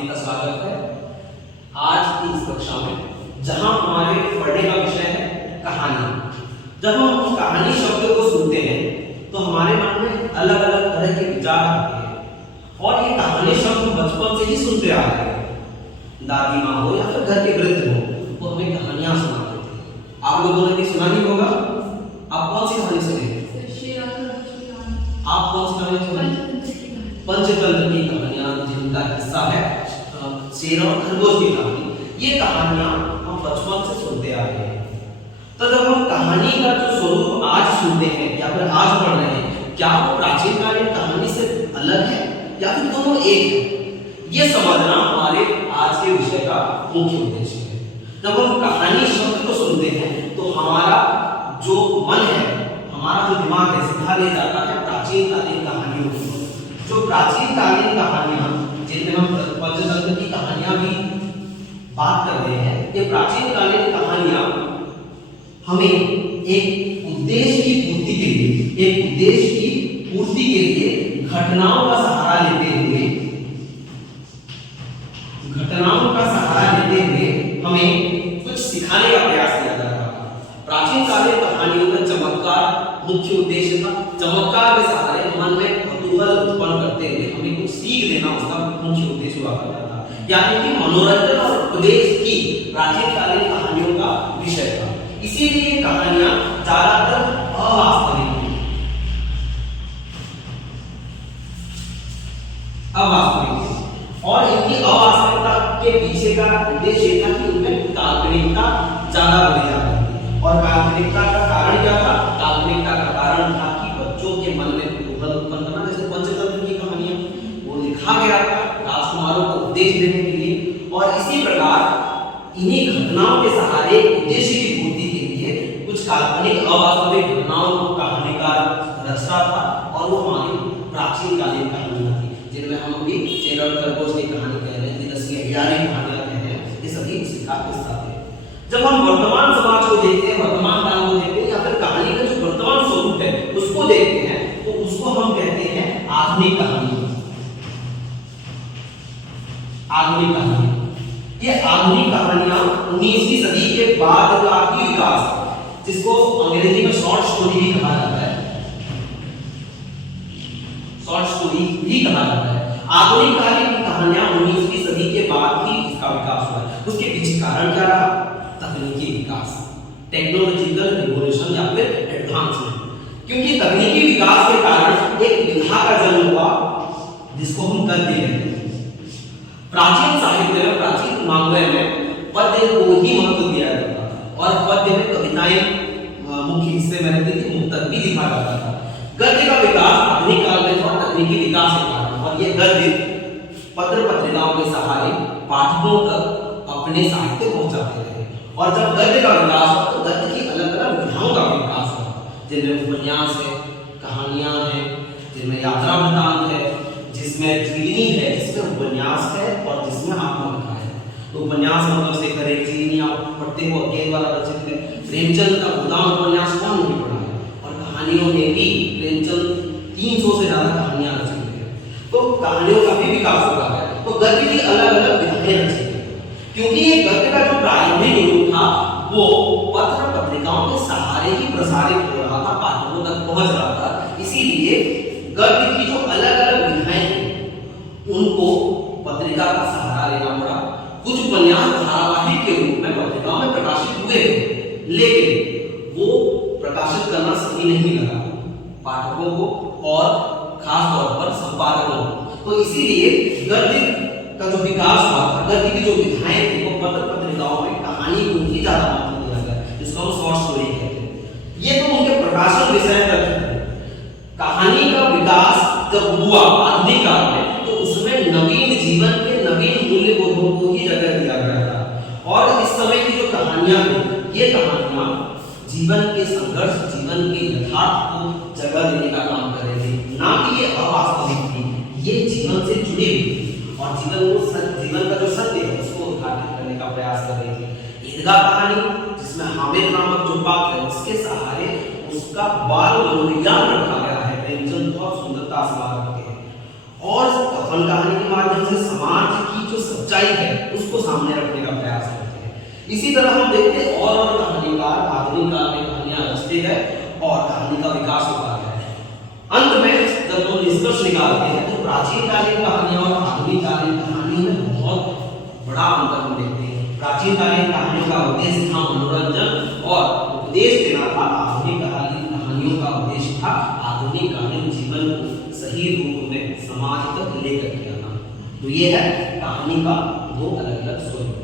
सभी का स्वागत है। आज की इस कक्षा में जहां हमारे पढ़ने का विषय है कहानी। जब हम कहानी शब्द को सुनते हैं तो हमारे मन में अलग अलग तरह के विचार आते हैं और ये कहानी शब्द बचपन से ही सुनते आ रहे हैं। दादी माँ हो या फिर घर के वृद्ध हो वो हमें कहानियां सुनाते थे। आप लोगों ने भी सुना ही होगा। आप कौन सी कहानी सुने? आप कौन सी कहानी सुने? पंचतंत्र की कहानियां जिनका हिस्सा है शेर और खरगोश की कहानी। ये कहानियां हम बचपन से सुनते आ रहे हैं। तो जब हम कहानी का जो स्वरूप आज सुनते हैं या फिर आज पढ़ रहे हैं, क्या वो प्राचीन कालीन कहानी से अलग है या फिर दोनों एक है, ये समझना हमारे आज के विषय का मुख्य उद्देश्य है। जब हम कहानी शब्द को सुनते हैं तो हमारा जो मन है, हमारा जो दिमाग है, सीधा ले जाता है प्राचीन कालीन कहानियों की। जो प्राचीन कालीन कहानियां जिनमें हम पंचतंत्र की कहानियां भी बात कर रहे हैं, ये प्राचीन कालीन कहानियां हमें एक उद्देश्य की पूर्ति के लिए घटनाओं का सहारा लेते हुए हमें कुछ सिखाने का प्रयास किया जा रहा था। प्राचीन कालीन कहानियों में चमत्कार मुख्य उद्देश्य था। चमत्कार के सहारे मन में कौतूहल उत्पन्न करते हुए हमें कुछ सीख देना उसका मुख्य उद्देश्य हुआ करता था, यानी कि मनोरंजन और उपदेश की प्राचीन कालीन कहानियों का विषय था। इसीलिए कहानियां ज्यादातर अवास्तविक थी। और इनकी अवास्तविकता के पीछे का उद्देश्य था कि उनमें काल्पनिकता ज्यादा बढ़ जाती थी। और काल्पनिकता का कारण क्या था? काल्पनिकता का कारण था कि बच्चों के मन में कुतूहल उत्पन्न करना। जैसे पंचतंत्र की कहानियां वो लिखा गया था राजकुमारों को उपदेश देने के लिए, और इसी प्रकार इन्हीं घटनाओं के सहारे उद्देश्य की पूर्ति के लिए कुछ काल्पनिक अवास्तविक घटनाओं को कहानीकार रचता था, और वो हमारी प्राचीन कालीन कहानियां थी जिनमें हम भी शेर और खरगोश की कहानी कह रहे हैं, 10-11 कहानियां कह रहे हैं। ये सभी उसी का हिस्सा थे। जब हम वर्तमान समाज को देखते हैं, वर्तमान काल को देखते हैं, या फिर कहानी का जो वर्तमान स्वरूप है उसको देखते हैं, तो उसको हम कहते हैं आधुनिक कहानी। आधुनिक कहानी, ये आधुनिक कहानियां 19वीं सदी के बाद का ही विकास है, जिसको अंग्रेजी में शॉर्ट स्टोरी भी कहा जाता है। शॉर्ट स्टोरी भी कहा जाता है। आधुनिक कालीन कहानियां 19वीं सदी के बाद ही इसका विकास हुआ है। उसके पीछे कारण क्या रहा? तकनीकी विकास, टेक्नोलॉजिकल रिवॉल्यूशन या फिर एडवांसमेंट। क्योंकि तकनीकी विकास के कारण एक विधा का जन्म हुआ जिसको हम गद्य कहते हैं। प्राचीन साहित्य में, प्राचीन मांगल्य में पद्य को ही महत्व दिया जाता था, और पद्य में कविताएं मुख्य हिस्से में रहती थी, मुक्तक भी लिखा जाता था। गद्य का विकास आधुनिक काल में हुआ तकनीकी विकास के कारण, और ये गद्य पत्र पत्रिकाओं के सहारे पाठकों तक अपने साहित्य पहुंचाते रहे। और जब गद्य का विकास हुआ तो गद्य की अलग अलग विधाओं का विकास हुआ, जिनमें उपन्यास है, कहानियां हैं, जिनमें यात्रा वृत्तांत है, जिसमें जीवनी है, जिसमें उपन्यास है, और जिसमें आत्मकथा है। तो उपन्यास मतलब से करे जीवनी आप पढ़ते हो, अज्ञेय द्वारा रचित है। प्रेमचंद का गोदान उपन्यास कौन नहीं पढ़ा है? और कहानियों में भी प्रेमचंद 300 से ज्यादा कहानियां रचित है। तो कहानियों का भी विकास हुआ है। तो गद्य की अलग अलग विधाएं रची है, क्योंकि ये गद्य का जो प्रारंभिक रूप था वो पत्र पत्रिकाओं के सहारे ही प्रसारित हो रहा था, पाठकों तक पहुंच रहा था। इसीलिए गद्य की जो अलग अलग विधाएं थी उनको पत्रिका का सहारा लेना पड़ा। कुछ उपन्यास धारावाहिक के रूप में पत्रिकाओं में प्रकाशित हुए थे, लेकिन वो प्रकाशित करना सही नहीं लगा पाठकों को और खास तौर पर संपादकों को। तो इसीलिए गद्य का जो विकास हुआ था, गद्य की जो विधाएं थी वो पत्र पत्रिकाओं में कहानी को ही ज्यादा महत्व दिया गया, जिसको हम शॉर्ट स्टोरी कहते हैं। ये तो उनके प्रकाशन विषय तक है। कहानी का विकास जब हुआ आधुनिक काल में, तो उसमें नवीन जीवन के नवीन मूल्यबोधों को ही जगह दिया गया था। और इस समय की जो कहानियां थी, ये कहानियां जीवन के संघर्ष, जीवन के यथार्थ को जगह देने का काम कर रही थी, ना कि ये अवास्तविक थी। ये जीवन से जुड़ी हुई थी और जीवन का जो सत्य है उसको उद्घाटित करने का प्रयास कर रही थी। ईदगाह कहानी, जिसमें हामिद नामक जो पात्र है उसके सहारे उसका बाल मनोविज्ञान रखा गया है। प्रेमचंद बहुत सुंदरता से बात करते हैं। और कथन कहानी के माध्यम से समाज की जो सच्चाई है उसको सामने रखने का प्रयास करते हैं। इसी तरह हम देखते हैं और कहानीकार आधुनिक काल में कहानियां रचते हैं और कहानी का विकास होता है। अंत में जब हम निष्कर्ष निकालते हैं तो प्राचीन कालीन कहानियों और आधुनिक कालीन कहानियों में बहुत बड़ा अंतर हम देखते हैं। प्राचीन कालीन कहानियों का उद्देश्य था मनोरंजन और उपदेश देना था। आधुनिक कालीन कहानियों का उद्देश्य था आधुनिक कालीन जीवन को सही रूप में समाज तक लेकर के आना। तो ये है कहानी का दो अलग अलग स्वरूप।